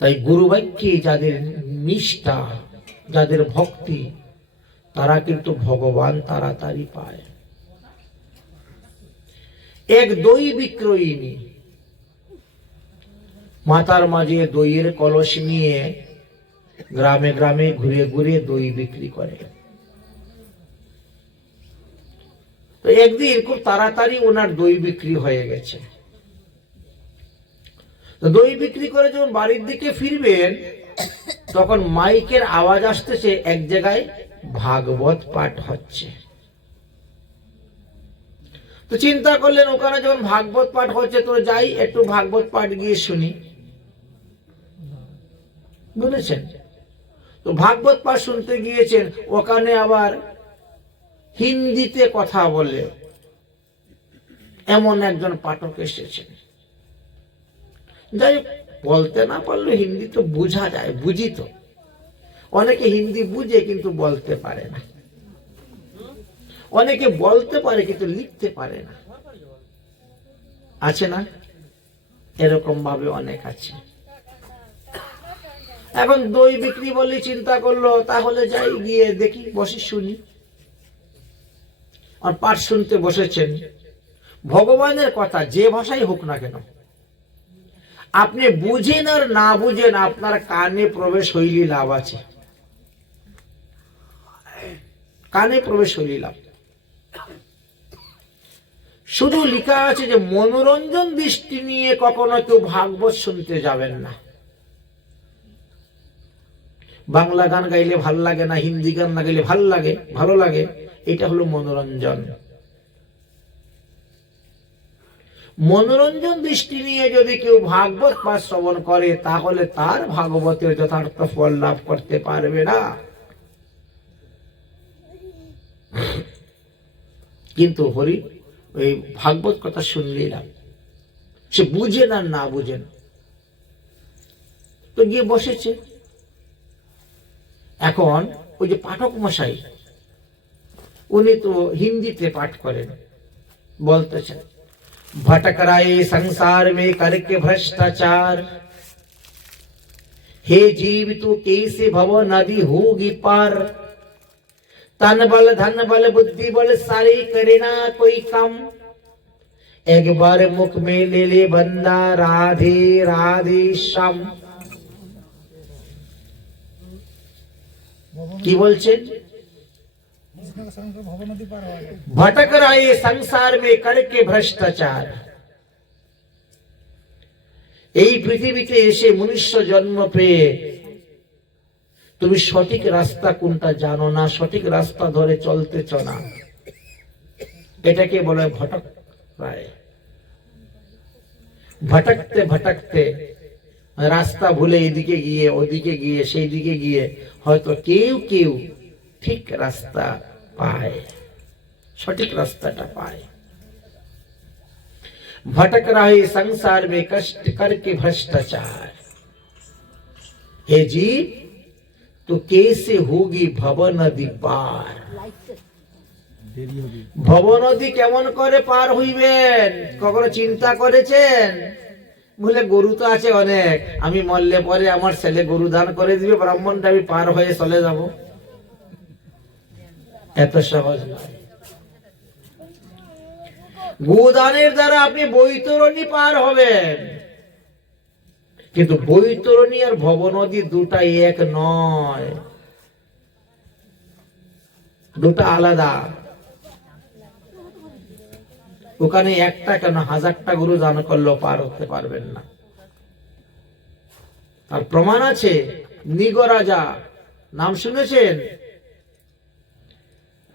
তাই গুরুবাক্যে যাদের নিষ্ঠা, যাদের ভক্তি, তারা কিন্তু ভগবান তাড়াতাড়ি পায়। এক দই বিক্রয়িনী মাতার মাঝে দইয়ের কলস নিয়ে গ্রামে গ্রামে ঘুরে ঘুরে দই বিক্রি করে। তো একদিন খুব তাড়াতাড়ি ওনার দই বিক্রি হয়ে গেছে। দই বিক্রি করে যখন বাড়ির দিকে ফিরবেন, তখন মাইকের আওয়াজ আসতেছে, এক জায়গায় ভাগবত পাঠ হচ্ছে। তো চিন্তা করলেন, ওখানে যখন ভাগবত পাঠ হচ্ছে, তো যাই, একটু ভাগবত পাঠ গিয়ে শুনি। বুঝেছেন? তো ভাগবত পাঠ শুনতে গিয়েছেন, ওখানে আবার হিন্দিতে কথা বলে এমন একজন পাঠক এসেছেন। যাই হোক, বলতে না পারলে হিন্দি তো বোঝা যায় বুঝি তো। অনেকে হিন্দি বুঝে কিন্তু বলতে পারে না। অনেকে বলতে পারে কিন্তু লিখতে পারে না। আছে না? এরকম ভাবে অনেক আছে। এখন দই বিক্রি বলে চিন্তা করল তাহলে যাই গিয়ে দেখি বসে শুনি। আর পাঠ শুনতে বসেছেন। ভগবানের কথা যে ভাষাই হোক না কেন আপনি বুঝেন আর না বুঝেন, আপনার কানে প্রবেশ হইলি লাভ আছে। কানে প্রবেশ হইলি লাভ। শুধু লেখা আছে যে, মনোরঞ্জন দৃষ্টি নিয়ে কখনো কেউ ভাগবত শুনতে যাবেন না। বাংলা গান গাইলে ভালো লাগে না, হিন্দি গান না গাইলে ভালো লাগে, ভালো লাগে, এটা হলো মনোরঞ্জন। মনোরঞ্জন দৃষ্টি নিয়ে যদি কেউ ভাগবত পাঠ শ্রবণ করে, তাহলে তার ভাগবতের যথার্থ ফল লাভ করতে পারবে না। কিন্তু হরি ওই ভাগবত কথা শুনলেই না সে বুঝেন আর না বুঝেন। তো গিয়ে বসেছে। এখন ওই যে পাঠক মশাই, উনি তো হিন্দিতে পাঠ করেন, বলতেছেন। भटक रहे संसार में करके भ्रष्टाचार हे जीव तू कैसे भव नदी होगी पार तन बल धन बल बुद्धि बल सारे करे ना कोई कम एक बार मुख में ले ले बंदा राधे राधे श्याम কি বলছেন भटक रहे संसार में करके भ्रष्टाचार এই পৃথিবীতে এসে মনুষ্য জন্ম পেয়ে তুমি সঠিক রাস্তা কোনটা জানো না সঠিক রাস্তা ধরে চলতেছ না এটাকে বলে ভটক রায় ভটকতে ভটকতে রাস্তা ভুলে এদিকে গিয়ে ওদিকে গিয়ে সেই দিকে গিয়ে হয়তো কেউ কেউ ঠিক রাস্তা পায় সঠিক রাস্তাটা পায় भटक रहे संसार में कष्ट करके भ्रष्टाचार हे जीव तो कैसे होगी भव नदी पार ভব নদী কেমন করে পার হইবেন কখনো চিন্তা করেছেন বলে গরু তো আছে অনেক আমি মরলে পরে আমার ছেলে গরু দান করে দিবে ব্রাহ্মণটা আমি পার হয়ে চলে যাব এত সহজ নয় গোদানের দ্বারা আপনি বৈতরণী পার হবেন। কিন্তু বৈতরণী আর ভবনদী দুটাই এক নয়। দুটা আলাদা। ওখানে একটা কেন হাজারটা গরু দান করলেও পার হতে পারবেন না। আর প্রমাণ আছে, নিগরাজা। নাম শুনেছেন?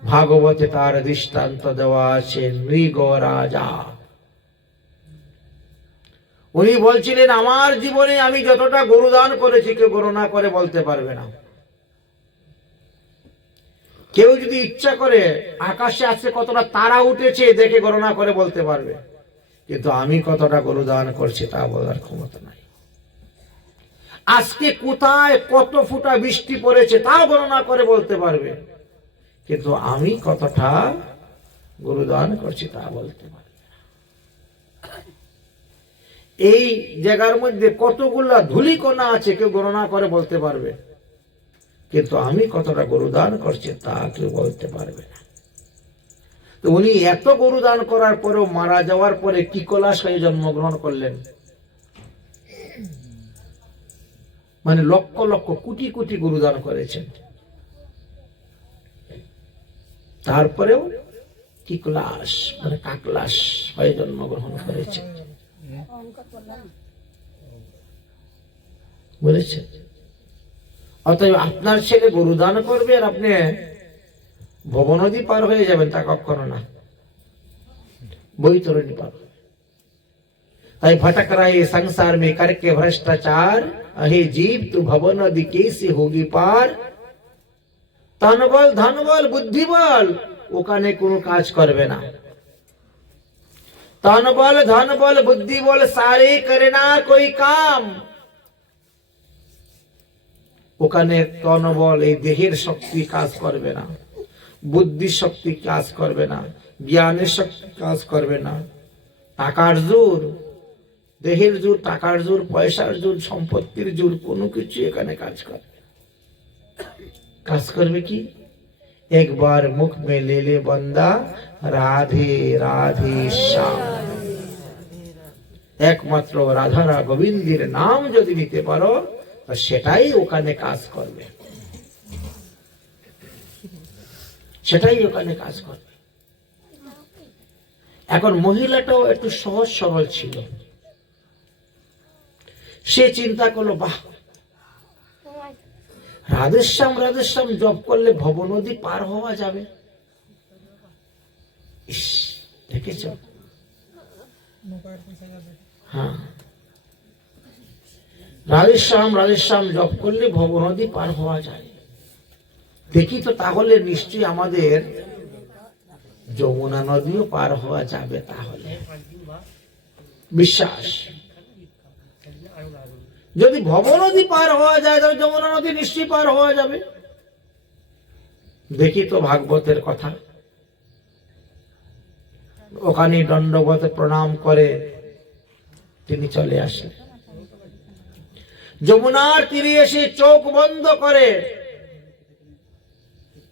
ভাগবতে তার দৃষ্টান্ত দেওয়া আছে, মৃগ রাজা। উনি বলছিলেন, আমার জীবনে আমি যতটা গরু দান করেছি, কেউ গণনা করে বলতে পারবে না। কেউ যদি ইচ্ছা করে আকাশে আজকে কতটা তারা উঠেছে, দেখে গণনা করে বলতে পারবে। কিন্তু আমি কতটা গরু দান করছি, তা বলার ক্ষমতা নাই। আজকে কোথায় কত ফুটা বৃষ্টি পড়েছে, তাও গণনা করে বলতে পারবে। কিন্তু আমি কতটা গুরুদান করছি তা বলতে পারি এই জায়গার মধ্যে কতগুলা ধুলিকণা আছে কেউ গণনা করে বলতে পারবে। কিন্তু আমি কতটা গরু দান করছি তা কেউ বলতে পারবে না। তো উনি এত গরু দান করার পরেও মারা যাওয়ার পরে কি কলাশ হয়ে জন্মগ্রহণ করলেন? মানে লক্ষ লক্ষ কোটি কোটি গরু দান করেছেন। তারপরেও কি ক্লাস মানে কাকলাস হয়ে জন্মগ্রহণ করেছেন বলেছেন অতএব আপনার ছেলে গরু দান করবে আর আপনি ভবনদী পার হয়ে যাবেন তা কখনো না বৈতরণী পার হবে। তাই भटक रहे संसार में करके भ्रष्टाचार अहे जीव तू भवन नदी कैसे होगी पार তনবল ধনবল, বুদ্ধিবল, ওখানে কোনো কাজ করবে না। তনবল ধনবল, বুদ্ধিবল, সারে করে না কই কাম। ওখানে তনবল এই দেহের শক্তি কাজ করবে না, বুদ্ধি শক্তি কাজ করবে না, জ্ঞানের শক্তি কাজ করবে না। টাকার জোর, দেহের জোর, টাকার জোর, পয়সার জোর, সম্পত্তির জোর, কোনো কিছু এখানে কাজ করে। কাজ করবে কি? একবার মুখ মে লে বন্দা, রাধে রাধে শ্যাম। একমাত্র রাধারা গোবিন্দের নাম যদি নিতে পারো সেটাই ওখানে কাজ করবে। সেটাই ওখানে কাজ করবে। এখন মহিলাটাও একটু সহজ সরল ছিল। সে চিন্তা করল, বাহ রাধেশ্যাম রাধেশ্যাম জপ করলে ভব নদী পার হওয়া যাবে। ইস, দেখেছ? হ্যাঁ। রাধেশ্যাম রাধেশ্যাম জপ করলে ভব নদী পার হওয়া যায়। দেখি তো তাহলে নিশ্চয়ই আমাদের যমুনা নদীও পার হওয়া যাবে তাহলে। বিশ্বাস। যদি ভব নদী পার হওয়া যায়, তবে যমুনা নদী নিশ্চয়ই পার হওয়া যাবে। দেখি তো ভাগবতের কথা। ওখানে দণ্ডবতে প্রণাম করে তিনি চলে আসেন যমুনার তীরে এসে চোখ বন্ধ করে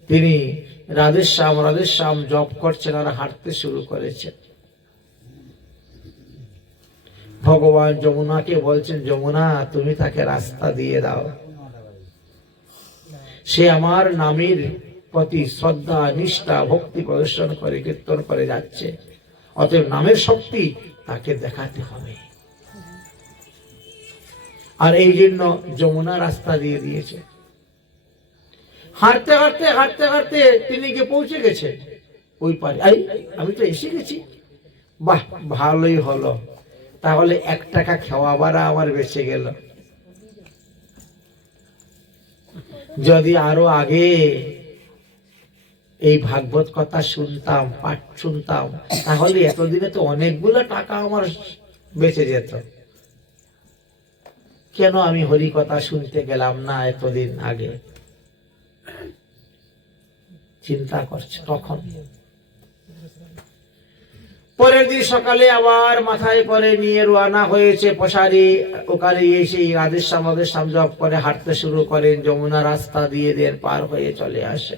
তিনি রাধেশ্যাম রাধেশ্যাম জপ করছেন আর হাঁটতে শুরু করেছেন। ভগবান যমুনাকে বলছেন, যমুনা, তুমি তাকে রাস্তা দিয়ে দাও। সে আমার নামের প্রতি শ্রদ্ধা, নিষ্ঠা, ভক্তি প্রদর্শন করে, কীর্তন করে যাচ্ছে। অতএব নামের শক্তি তাকে দেখাতে হবে। আর এই জন্য যমুনা রাস্তা দিয়ে দিয়েছে। হাঁটতে হাঁটতে হাঁটতে হাঁটতে তিনি গিয়ে পৌঁছে গেছে। ওই পারে আমি তো এসে গেছি। বাহ, ভালোই হলো। তাহলে এক টাকা খাওয়া বাড়া আমার বেঁচে গেল। যদি আরও আগে এই ভাগবত কথা শুনতাম, পাঠ শুনতাম, তাহলে এতদিনে তো অনেকগুলো টাকা আমার বেঁচে যেত। কেন আমি হরি কথা শুনতে গেলাম না এতদিন আগে? চিন্তা করছে তখন পরের দিন সকালে আবার মাথায় করে নিয়ে রোয়ানা হয়েছে পশারি ওখানে এসে রাধেশ্যাম রাধেশ্যাম জপ করে হাঁটতে শুরু করেন, যমুনা রাস্তা দিয়ে দেন, পার হয়ে চলে আসে।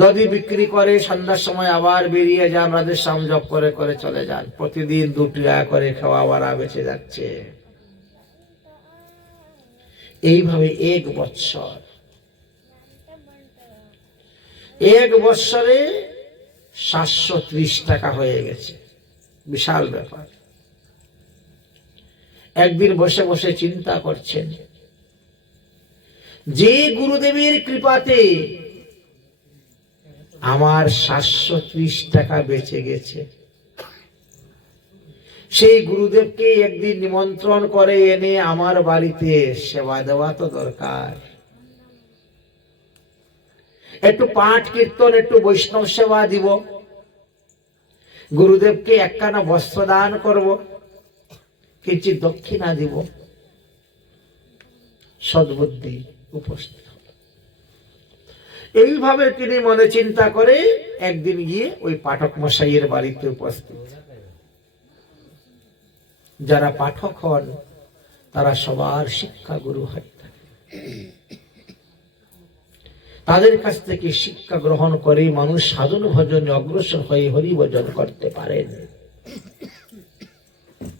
দধি বিক্রি করে, সন্ধ্যার সময় আবার বেরিয়ে যান রাধেশ্যাম জপ করে করে চলে যান। প্রতিদিন দুটি টাকা করে খাওয়া বাড়া বেঁচে যাচ্ছে। এইভাবে এক বৎসর। এক বৎসরে সাতশো ত্রিশ টাকা হয়ে গেছে। বিশাল ব্যাপার। একদিন বসে বসে চিন্তা করছেন, যে গুরুদেবের কৃপাতে আমার সাতশো ত্রিশ টাকা বেঁচে গেছে। সেই গুরুদেবকে একদিন নিমন্ত্রণ করে এনে আমার বাড়িতে সেবা দেওয়া তো দরকার। একটু পাঠ, কীর্তন, একটু বৈষ্ণব সেবা দিব। গুরুদেবকে একখানা বস্ত্র দান করব। কিছু দক্ষিণা দিব। সদ্বুদ্ধি উপস্থিত এইভাবে তিনি মনে চিন্তা করে একদিন গিয়ে ওই পাঠক মশাইয়ের বাড়িতে উপস্থিত। যারা পাঠক হন, তারা সবার শিক্ষা গুরু হয় তাদের কাছ থেকে শিক্ষা গ্রহণ করে মানুষ সাধন ভজনে অগ্রসর হয়ে হরি ভজন করতে পারেন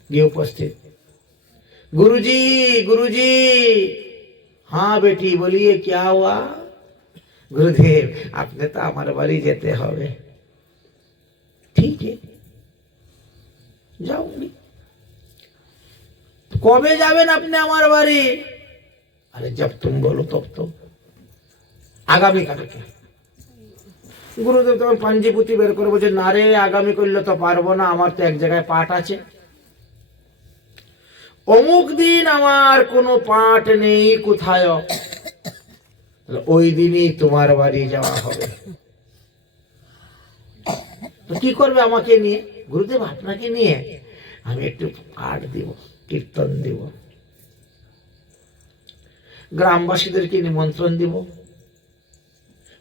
গিয়ে উপস্থিত गुरुजी गुरुजी हाँ बेटी बोलिए क्या हुआ গুরুদেব আপনি তো আমার বাড়ি যেতে হবে ঠিক যাওনি কবে যাবেন আপনি আমার বাড়ি আরে জব তুম বলো তব তো আগামী কালকে। গুরুদেব তোমার পাঞ্জিপুতি বের করে বলছে না রে, আগামী করলে তো পারব না, আমার তো এক জায়গায় পাঠ আছে। অমুক দিন আমার কোনো পাঠ নেই, কোথায়? ওই দিনই তোমার বাড়ি যাওয়া হবে। তো কি করবে আমাকে নিয়ে? গুরুদেব, আপনাকে নিয়ে আমি একটু পাঠ দিব, কীর্তন দিব। গ্রামবাসীদেরকে নিমন্ত্রণ দিব।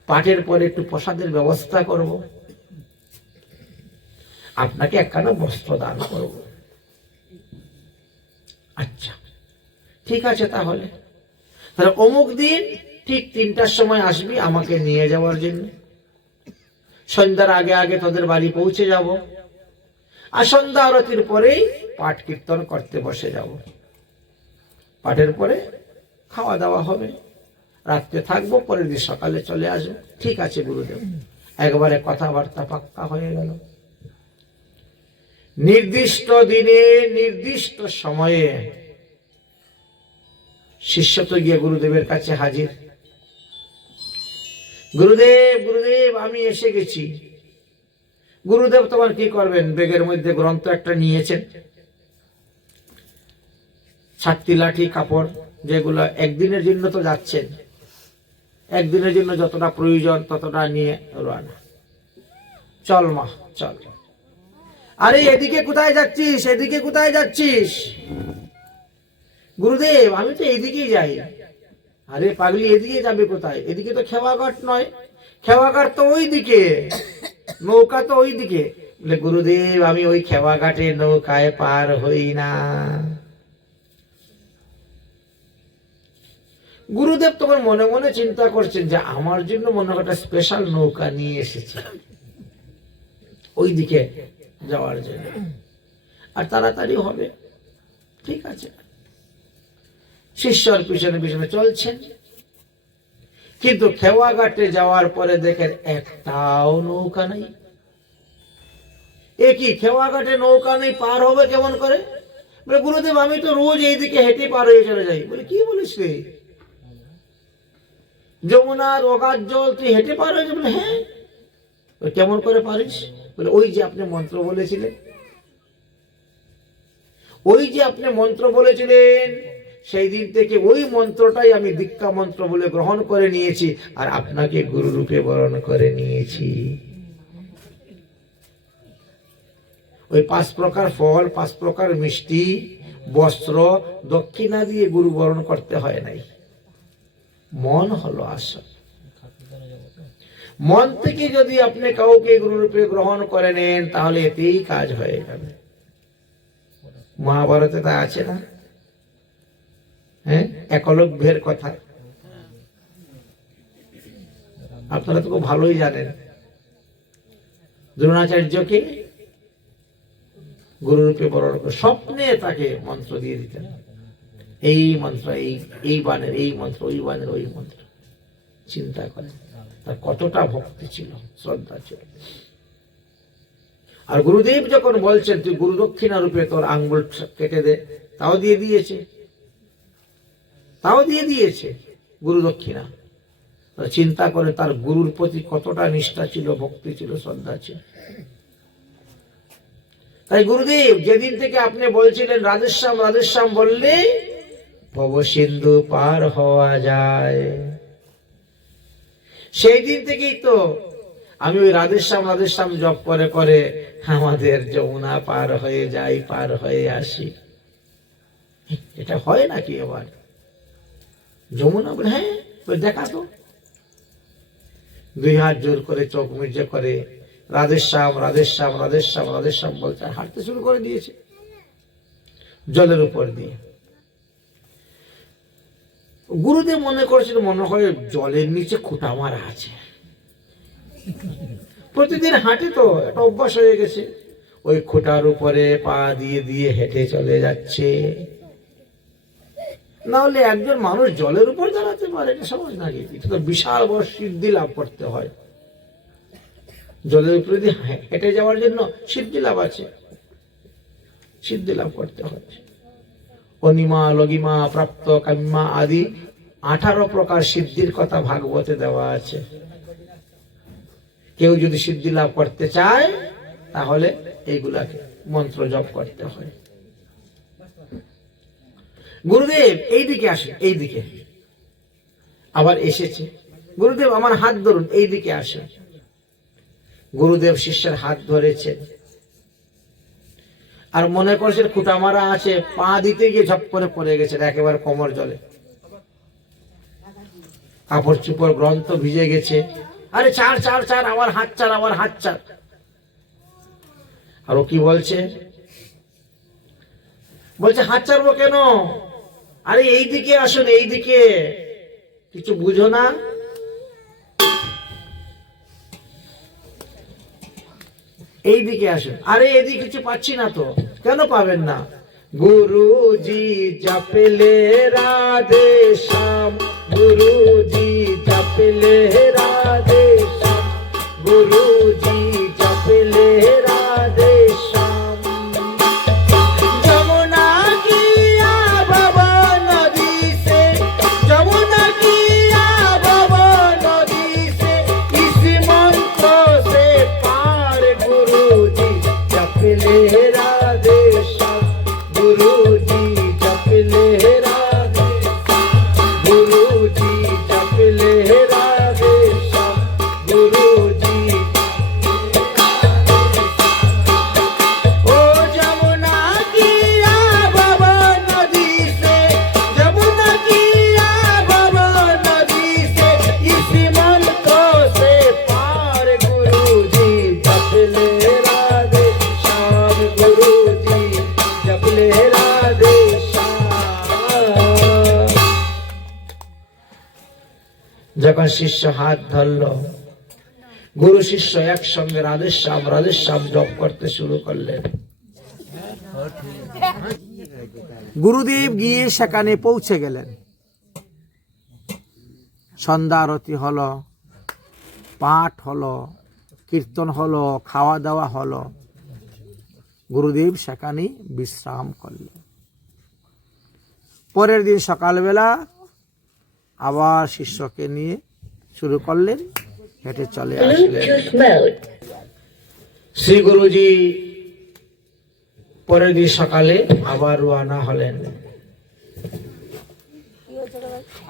পাঠের পরে একটু প্রসাদের ব্যবস্থা করব। আপনাকে একখানা বস্ত্র দান করব। আচ্ছা ঠিক আছে তাহলে। তাহলে অমুক দিন ঠিক তিনটার সময় আসবি আমাকে নিয়ে যাওয়ার জন্য। সন্ধ্যার আগে আগে তোদের বাড়ি পৌঁছে যাব। আর সন্ধ্যা আরতির পরেই পাঠ কীর্তন করতে বসে যাব। পাঠের পরে খাওয়া দাওয়া হবে। রাত্রে থাকব, পরের দিন সকালে চলে আসব। ঠিক আছে, গুরুদেব। একবারে কথাবার্তা পাক্কা হয়ে গেল। নির্দিষ্ট দিনে, নির্দিষ্ট সময়ে শিষ্য তো গিয়ে গুরুদেবের কাছে হাজির। গুরুদেব গুরুদেব, আমি এসে গেছি। গুরুদেব তোমার কি করবেন? বেগের মধ্যে গ্রন্থ একটা নিয়েছেন। ছাত্রী লাঠি, কাপড়, যেগুলো একদিনের জন্য তো যাচ্ছেন। একদিনের জন্য যতটা প্রয়োজন, ততটা নিয়ে রানা চল মা, চল। আরে, এদিকে কোথায় যাচ্ছিস? এদিকে কোথায় যাচ্ছিস? গুরুদেব, আমি তো এদিকেই যাই। আরে, পাগলি, এদিকে যাবে কোথায়? এদিকে তো খেওয়াঘাট নয়। খেওয়াঘাট তো ওই দিকে নৌকা তো ওই দিকে বলে, গুরুদেব, আমি ওই খেওয়াঘাটে নৌকায় পার হই না। গুরুদেব তোমার মনে মনে চিন্তা করছেন যে আমার জন্য মনে হয় একটা স্পেশাল নৌকা নিয়ে এসেছে। ওই দিকে যাওয়ার জন্য। আর তাড়াতাড়ি হবে। ঠিক আছে। শিষ্যর পিছনে পিছনে চলছেন। কিন্তু খেওয়াঘাটে যাওয়ার পরে দেখেন একটাও নৌকা নেই। এ কি, খেওয়াঘাটে নৌকা নেই, পার হবে কেমন করে? বলে, গুরুদেব, আমি তো রোজ এইদিকে হেঁটে পার হয়ে চলে যাই। বলে, কি বলিস যমুনার অগাধ জল, তুই হেঁটে পার হয়ে কেমন করে পারিস? বলে, ওই যে আপনি মন্ত্র বলেছিলেন। ওই যে আপনি মন্ত্র বলেছিলেন, সেই দিন থেকে ওই মন্ত্রটাই আমি দীক্ষা মন্ত্র বলে গ্রহণ করে নিয়েছি, আর আপনাকে গুরু রূপে বরণ করে নিয়েছি। ওই পাঁচ প্রকার ফল, পাঁচ প্রকার মিষ্টি, বস্ত্র দক্ষিণা দিয়ে গুরু বরণ করতে হয় নাই। মন হলো আসল। মন থেকে যদি আপনি কাউকে গুরুরূপে গ্রহণ করে নেন, তাহলে এতেই কাজ হয়ে যাবে। মহাভারতে তা আছে না? হ্যাঁ? একলব্যের কথা। আপনারা তো ভালোই জানেন। দ্রোণাচার্যকে গুরুরূপে বরণ স্বপ্নে তাকে মন্ত্র দিয়ে দিতেন। এই মন্ত্র, এই এই বানের এই মন্ত্র, ওই বানের ওই মন্ত্র। চিন্তা করেন তার কতটা ভক্তি ছিল, শ্রদ্ধা ছিল। আর গুরুদেব যখন বলছেন, তুই গুরু দক্ষিণা রূপে তোর আঙ্গুল কেটে দে। তাও দিয়ে দিয়েছে। তাও দিয়ে দিয়েছে গুরু দক্ষিণা। চিন্তা করে তার গুরুর প্রতি কতটা নিষ্ঠা ছিল, ভক্তি ছিল, শ্রদ্ধা ছিল। তাই গুরুদেব, যেদিন থেকে আপনি বলছিলেন, রাধেশ্যাম রাধেশ্যাম বললে ভব সিন্ধু পার হওয়া যায়। সেই দিন থেকেই তো আমি ওই রাধেশ্যাম রাধেশ্যাম জপ করে করে আমাদের যমুনা পার হয়ে যাই, পার হয়ে আসি। এটা হয় নাকি আবার? যমুনা বলে হ্যাঁ দেখা তো। দুই হাত জোর করে, চোখ মির্জে করে রাধেশ্যাম রাধেশ্যাম রাধেশ্যাম রাধেশ্যাম বলতে হাঁটতে শুরু করে দিয়েছে। জলের উপর দিয়ে। গুরুদেব মনে করেছিল, মনে হয় জলের নিচে খুঁটা মারা আছে। প্রতিদিন হাঁটে তো, একটা অভ্যাস হয়ে গেছে। ওই খুঁটার উপরে পা দিয়ে দিয়ে হেঁটে চলে যাচ্ছে। না হলে একজন মানুষ জলের উপর দাঁড়াতে পারে, এটা সহজ নাকি এটা তো বিশাল বড় সিদ্ধি লাভ করতে হয়। জলের উপরে দিয়ে হেঁটে যাওয়ার জন্য সিদ্ধি লাভ আছে। সিদ্ধি লাভ করতে হচ্ছে অনিমা, লগিমা, প্রাপ্ত কাম্মা আদি আঠারো প্রকার সিদ্ধির কথা ভাগবতে দেওয়া আছে। কেউ যদি সিদ্ধি লাভ করতে চায়, তাহলে এইগুলাকে মন্ত্র জপ করতে হয়। গুরুদেব, এইদিকে আসে এইদিকে। আবার এসেছে। গুরুদেব, আমার হাত ধরুন, এইদিকে আসে গুরুদেব শিষ্যের হাত ধরেছেন। আর মনে করছেন খুঁটা মারা আছে পা দিতে গিয়ে ঝপ করে পড়ে গেছেন একেবারে কোমর জলে। কাপড় চুপড় গ্রন্থ ভিজে গেছে। আরে চার চার চার আমার হাত চার আমার হাত চার আর ও কি বলছে? বলছে, হাত চারবো কেন? আরে এইদিকে আসুন, এইদিকে। কিছু বুঝো না? এইদিকে আসেন। আরে এদিকে কিছু পাচ্ছি না তো। কেন পাবেন না? গুরুজি জপলে রাধে শ্যাম। গুরুজি জপলে রাধে শ্যাম। গুরুজি peleira. শিষ্য হাত ধরলো। গুরু শিষ্য একসঙ্গে রাধেশ্যাম রাধেশ্যাম জপ করতে শুরু করলেন। গুরুদেব গিয়ে সেখানে পৌঁছে গেলেন। সন্ধ্যা আরতি হলো, পাঠ হলো, কীর্তন হলো, খাওয়া দাওয়া হলো। গুরুদেব সেখানে বিশ্রাম করলেন। পরের দিন সকালবেলা আবার শিষ্যকে নিয়ে শুরু করলেন হেঁটে চলে আসলেন। শ্রী গুরুজি পরের দিন সকালে আবার রওনা হলেন।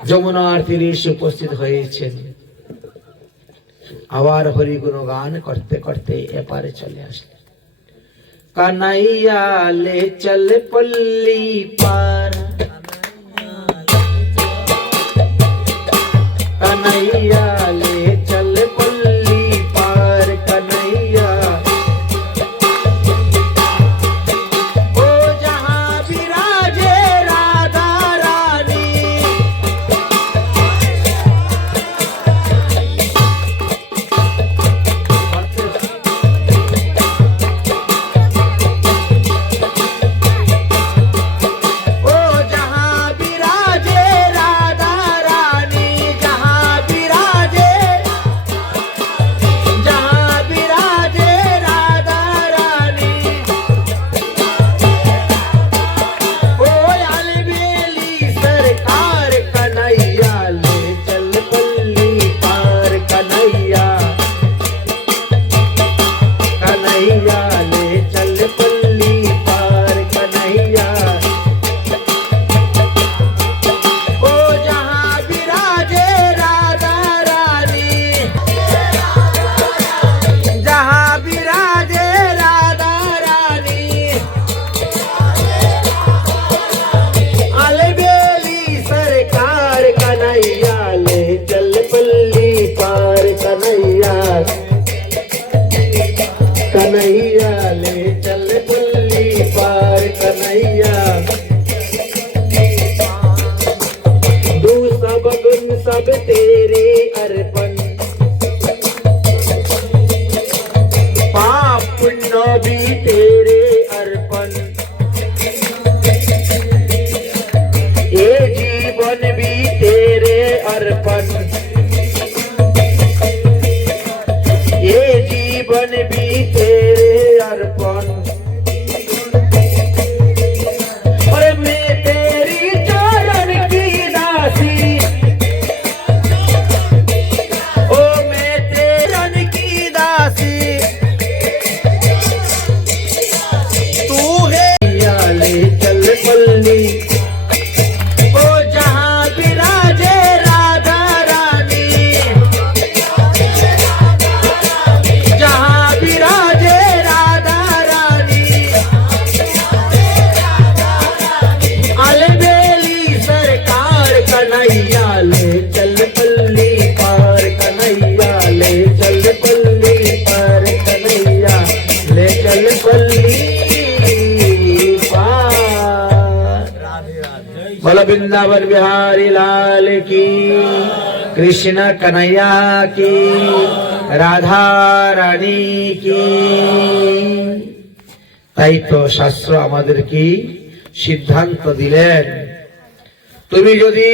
যমুনার তীরে এসে উপস্থিত হয়েছেন। আবার হরি গান করতে করতে এপারে চলে আসলেন। কানাইয়া লে চল পল্লী পার वृंदावन बिहारी लाल की कृष्ण कन्हैया की রাধা রানী কি তাই তো শাস্ত্র আমাদের কি সিদ্ধান্ত দিলেন তুমি যদি